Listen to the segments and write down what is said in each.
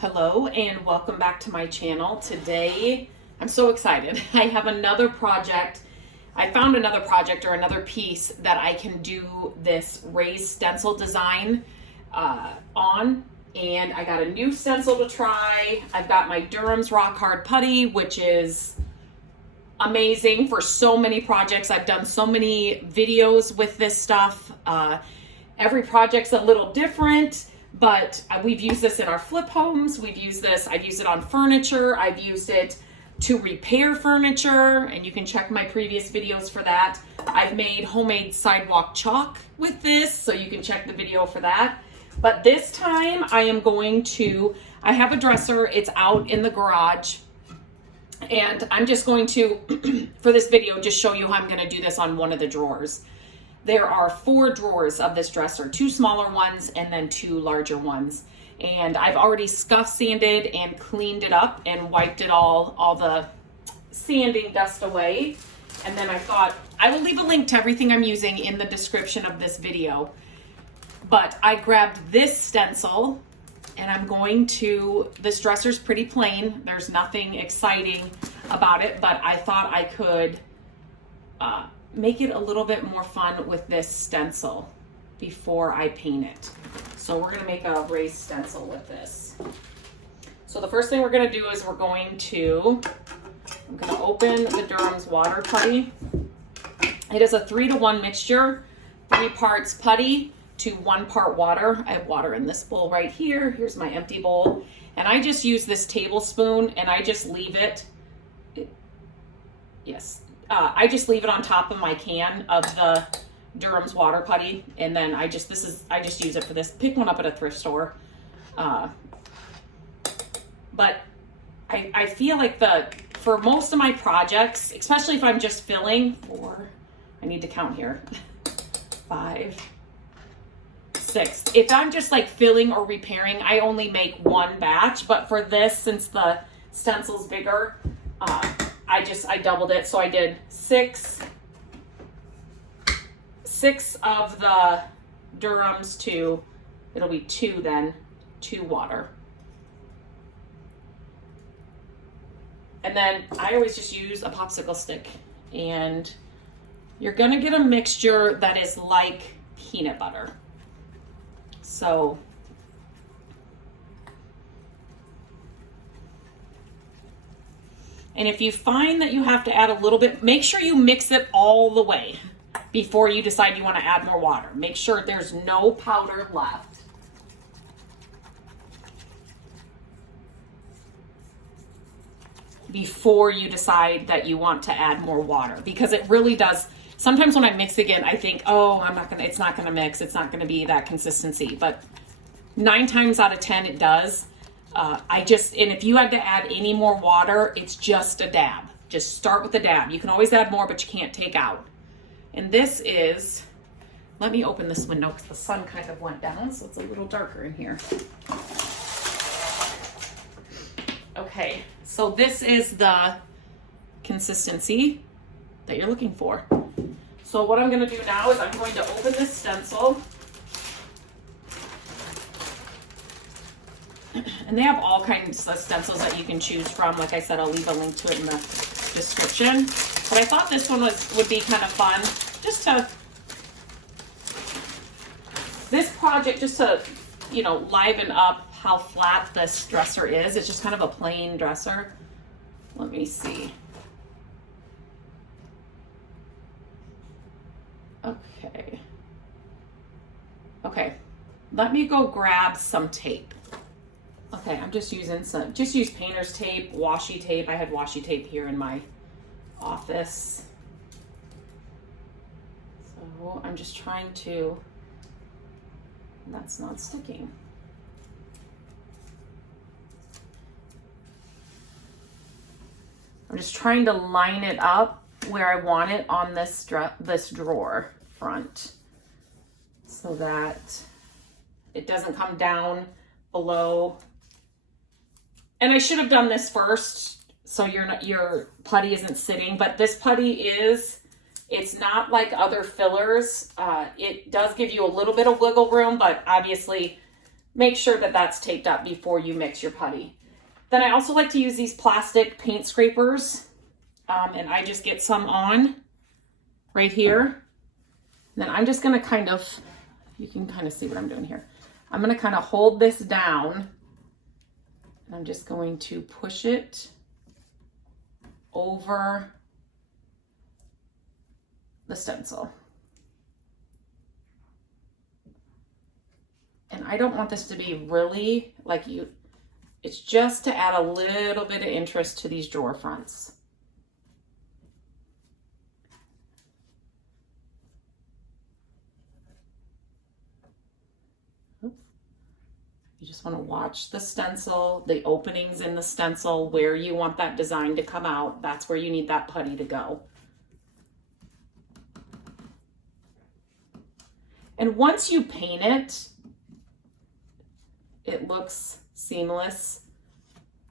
Hello and welcome back to my channel. Today, I'm so excited. I have another project. I found another project or another piece that I can do this raised stencil design on. And I got a new stencil to try. I've got my Durham's Rock Hard Putty, which is amazing for so many projects. I've done so many videos with this stuff. Every project's a little different. But we've used this in our flip homes. I've used it on furniture. I've used it to repair furniture, and you can check my previous videos for that. I've made homemade sidewalk chalk with this, so you can check the video for that. But this time I have a dresser. It's out in the garage, and I'm just going to, for this video, just show you how I'm going to do this on one of the drawers. There are 4 drawers of this dresser, 2 smaller ones and then 2 larger ones. And I've already scuff sanded and cleaned it up and wiped it all the sanding dust away. And then I thought I will leave a link to everything I'm using in the description of this video. But I grabbed this stencil and this dresser's pretty plain. There's nothing exciting about it, but I thought I could make it a little bit more fun with this stencil before I paint it. So we're going to make a raised stencil with this. So the first thing we're going to do is I'm going to open the Durham's water putty. It is a 3-to-1 mixture, 3 parts putty to 1 part water. I have water in this bowl right here. Here's my empty bowl. And I just use this tablespoon and I just leave it. I just leave it on top of my can of the Durham's water putty, and then I just use it for this. Pick one up at a thrift store. But I feel like for most of my projects, especially if I'm just filling, I need to count here, 5, 6. If I'm just like filling or repairing, I only make 1 batch. But for this, since the stencil's bigger, I doubled it, so I did 6 of the Durham's it'll be 2 then, 2 water. And then I always just use a popsicle stick, and you're gonna get a mixture that is like peanut butter. So and if you find that you have to add a little bit, make sure you mix it all the way before you decide you want to add more water. Make sure there's no powder left. Before you decide that you want to add more water, because it really does. Sometimes when I mix again, I think, oh, it's not gonna mix. It's not gonna be that consistency. But 9 times out of 10, it does. And if you had to add any more water, it's just a dab. Just start with a dab. You can always add more, but you can't take out. And this is, let me open this window because the sun kind of went down, so it's a little darker in here. Okay, so this is the consistency that you're looking for. So what I'm going to do now is I'm going to open this stencil. And they have all kinds of stencils that you can choose from. Like I said, I'll leave a link to it in the description. But I thought this one would be kind of fun. This project, just to, liven up how flat this dresser is. It's just kind of a plain dresser. Let me see. Okay. Let me go grab some tape. Okay, I'm just using use painter's tape, washi tape. I had washi tape here in my office. So I'm just trying to, that's not sticking. I'm just trying to line it up where I want it on this drawer front so that it doesn't come down below. And I should have done this first so your putty isn't sitting, but this putty it's not like other fillers. It does give you a little bit of wiggle room, but obviously make sure that that's taped up before you mix your putty. Then I also like to use these plastic paint scrapers, and I just get some on right here. And then I'm just gonna kind of, you can kind of see what I'm doing here. I'm gonna kind of hold this down, and I'm just going to push it over the stencil. And I don't want this to be really like it's just to add a little bit of interest to these drawer fronts. Oops. You just want to watch the stencil, the openings in the stencil, where you want that design to come out. That's where you need that putty to go. And once you paint it, it looks seamless.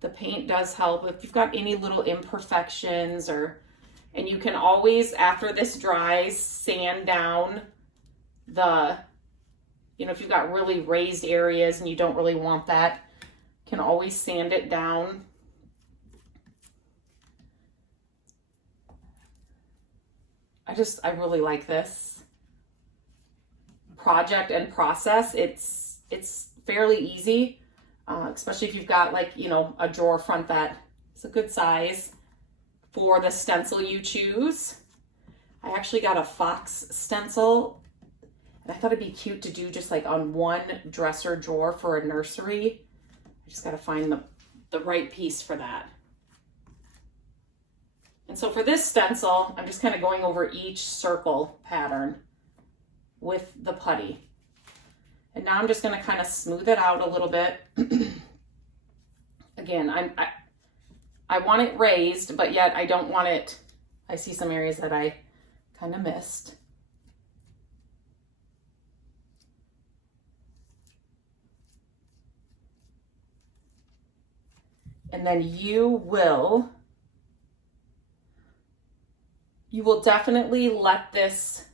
The paint does help if you've got any little imperfections, and you can always, after this dries, sand down the, if you've got really raised areas and you don't really want that, you can always sand it down. I really like this project and process. It's fairly easy, especially if you've got like, a drawer front that is a good size for the stencil you choose. I actually got a fox stencil, and I thought it'd be cute to do just like on one dresser drawer for a nursery. I just got to find the right piece for that. And so for this stencil, I'm just kind of going over each circle pattern with the putty. And now I'm just going to kind of smooth it out a little bit. Again, I want it raised, but yet I don't want it, I see some areas that I kind of missed. And then you will definitely let this,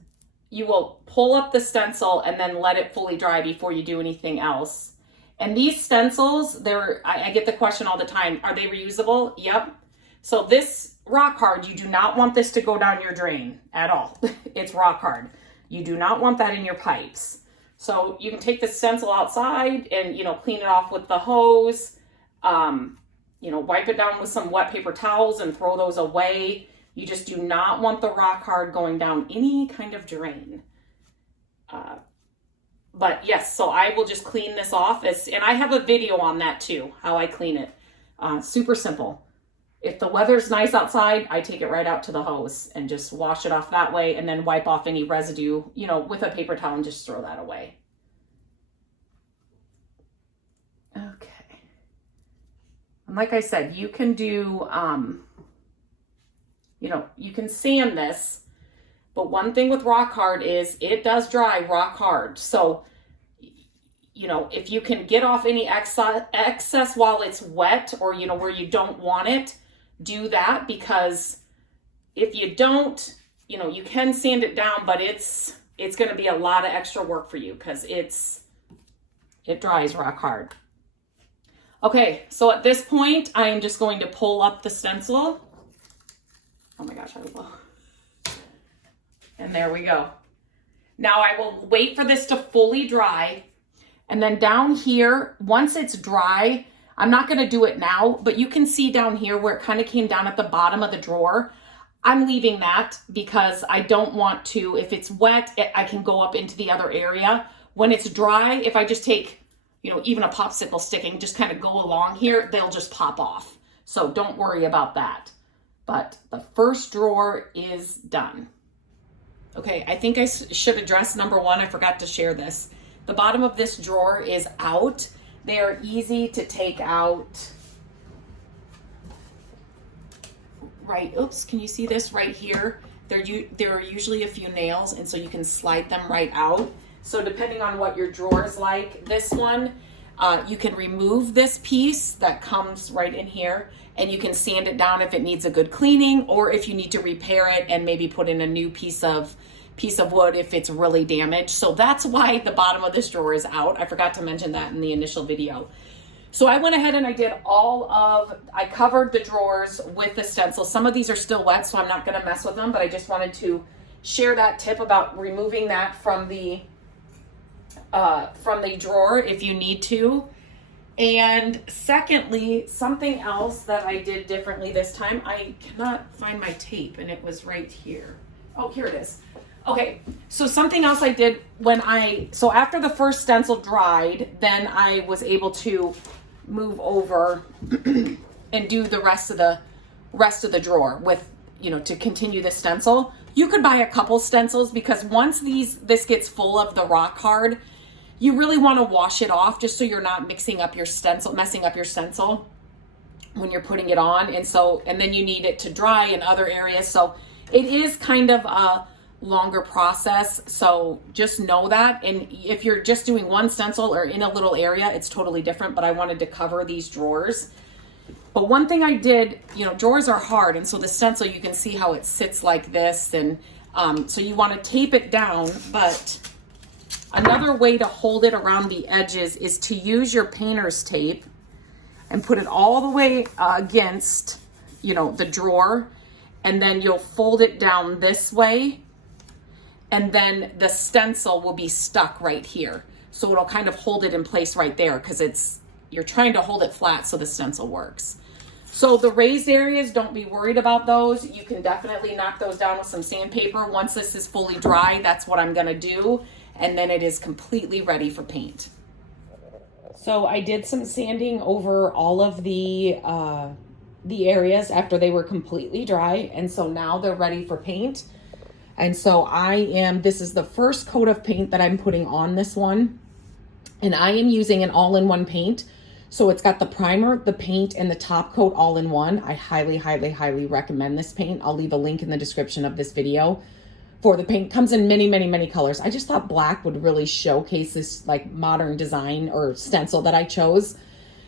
you will pull up the stencil and then let it fully dry before you do anything else. And these stencils, I get the question all the time, are they reusable? Yep. So this rock hard, you do not want this to go down your drain at all. It's rock hard. You do not want that in your pipes. So you can take the stencil outside and, clean it off with the hose, wipe it down with some wet paper towels and throw those away. You just do not want the rock hard going down any kind of drain. But yes, so I will just clean this off, and I have a video on that too, how I clean it. Super simple. If the weather's nice outside, I take it right out to the hose and just wash it off that way, and then wipe off any residue, with a paper towel and just throw that away. Okay. And like I said, you can do, you can sand this, but one thing with rock hard is it does dry rock hard. So, if you can get off any excess while it's wet, or, where you don't want it, do that, because if you don't, you can sand it down, but it's going to be a lot of extra work for you because it dries rock hard. Okay, so at this point, I am just going to pull up the stencil. Oh my gosh, I will. And there we go. Now I will wait for this to fully dry. And then down here, once it's dry, I'm not going to do it now, but you can see down here where it kind of came down at the bottom of the drawer. I'm leaving that because I don't want to, if it's wet, I can go up into the other area. When it's dry, if I just take, even a popsicle stick and just kind of go along here, they'll just pop off. So don't worry about that. But the first drawer is done. Okay, I think I should address number one. I forgot to share this. The bottom of this drawer is out. They are easy to take out. Right, oops, can you see this right here? There are usually a few nails, and so you can slide them right out. So depending on what your drawer is like, this one, you can remove this piece that comes right in here, and you can sand it down if it needs a good cleaning, or if you need to repair it and maybe put in a new piece of piece of wood if it's really damaged. So that's why the bottom of this drawer is out. I forgot to mention that in the initial video. So I went ahead and I covered the drawers with the stencil. Some of these are still wet, so I'm not gonna mess with them, but I just wanted to share that tip about removing that from the drawer if you need to. And secondly, something else that I did differently this time, I cannot find my tape and it was right here. Oh, here it is. Okay, so something else I did so after the first stencil dried, then I was able to move over and do the rest of the drawer with, to continue the stencil. You could buy a couple stencils because once this gets full of the rock hard, you really want to wash it off just so you're not messing up your stencil when you're putting it on. And then you need it to dry in other areas. So it is kind of a longer process. So just know that. And if you're just doing one stencil or in a little area, it's totally different, but I wanted to cover these drawers. But one thing I did, drawers are hard. And so the stencil, you can see how it sits like this. And so you want to tape it down, but another way to hold it around the edges is to use your painter's tape and put it all the way against, the drawer. And then you'll fold it down this way. And then the stencil will be stuck right here. So it'll kind of hold it in place right there because you're trying to hold it flat so the stencil works. So the raised areas, don't be worried about those. You can definitely knock those down with some sandpaper. Once this is fully dry, that's what I'm gonna do. And then it is completely ready for paint. So I did some sanding over all of the areas after they were completely dry. And so now they're ready for paint. And so this is the first coat of paint that I'm putting on this one. And I am using an all-in-one paint. So it's got the primer, the paint, and the top coat all in one. I highly, highly, highly recommend this paint. I'll leave a link in the description of this video for the paint. Comes in many, many, many colors. I just thought black would really showcase this like modern design or stencil that I chose.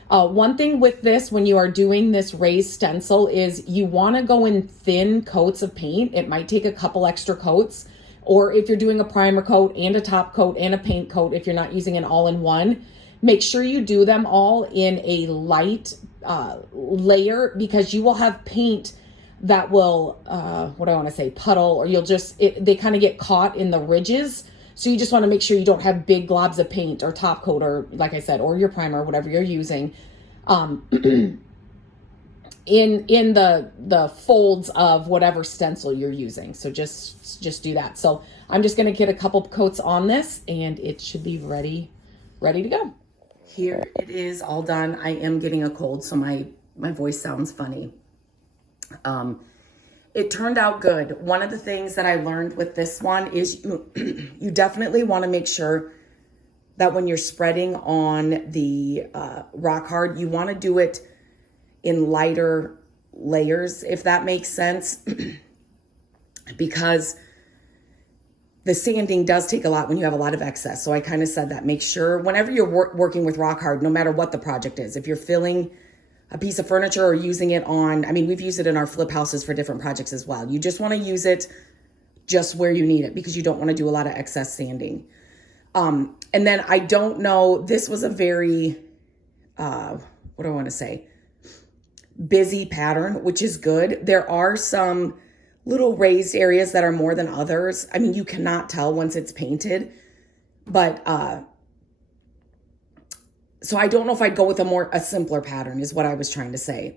One thing with this, when you are doing this raised stencil, is you want to go in thin coats of paint. It might take a couple extra coats, or if you're doing a primer coat and a top coat and a paint coat, if you're not using an all-in-one, make sure you do them all in a light layer, because you will have paint that will, puddle, or they kind of get caught in the ridges. So you just want to make sure you don't have big globs of paint or top coat, or like I said, or your primer, whatever you're using, in the folds of whatever stencil you're using. So just do that. So I'm just going to get a couple coats on this and it should be ready to go. Here it is all done. I am getting a cold, so my voice sounds funny. It turned out good. One of the things that I learned with this one is you definitely want to make sure that when you're spreading on the rock hard, you want to do it in lighter layers, if that makes sense, because the sanding does take a lot when you have a lot of excess. So I kind of said that. Make sure whenever you're working with rock hard, no matter what the project is, if you're filling a piece of furniture or using it on, we've used it in our flip houses for different projects as well. You just want to use it just where you need it, because you don't want to do a lot of excess sanding. And then I don't know, this was a very, busy pattern, which is good. There are some little raised areas that are more than others. You cannot tell once it's painted, but, so I don't know if I'd go with a simpler pattern is what I was trying to say.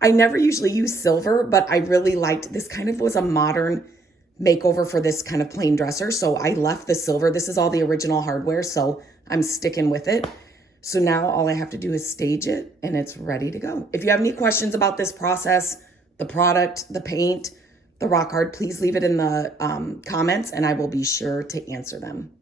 I never usually use silver, but I really liked this. Kind of was a modern makeover for this kind of plain dresser. So I left the silver. This is all the original hardware, so I'm sticking with it. So now all I have to do is stage it and it's ready to go. If you have any questions about this process, the product, the paint, the rock hard, please leave it in the comments and I will be sure to answer them.